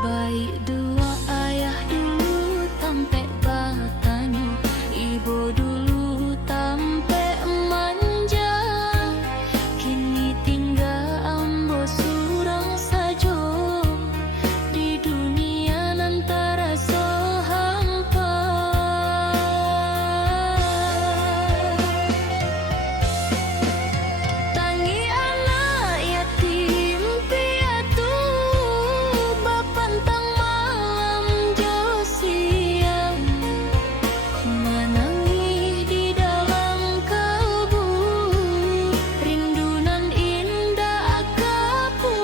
Baik dua ayah dulu tampe batanyu, ibu dulu tampe manja. Kini tinggal ambo surang sajo, di dunia nan terasa hampa. Tangi anak yatim piatu, bapantang malam jo siang, menangis di dalam kalbu, rindunan indah akan pulang.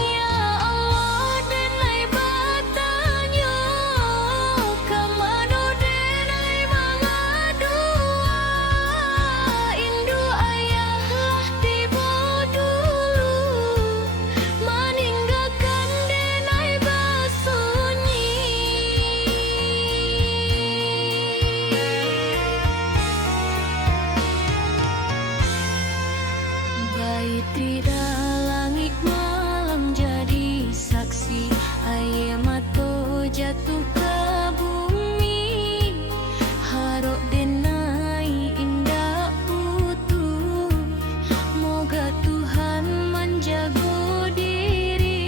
Ya Allah denai batanyo, kamano denai mangadua, indu ayahlah tiba dulu, meninggalkan denai basunyi. Baik tidak langit malam jadi saksi, air mata jatuh ke bumi, harap denai indah putu, moga Tuhan menjaga diri.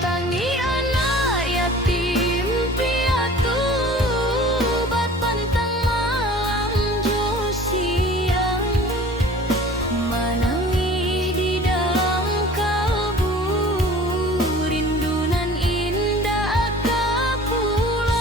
Tangi anak yatim piatu, bapantang malam jo siang, menangis di dalam kalbu, rindunan indah akan pulang.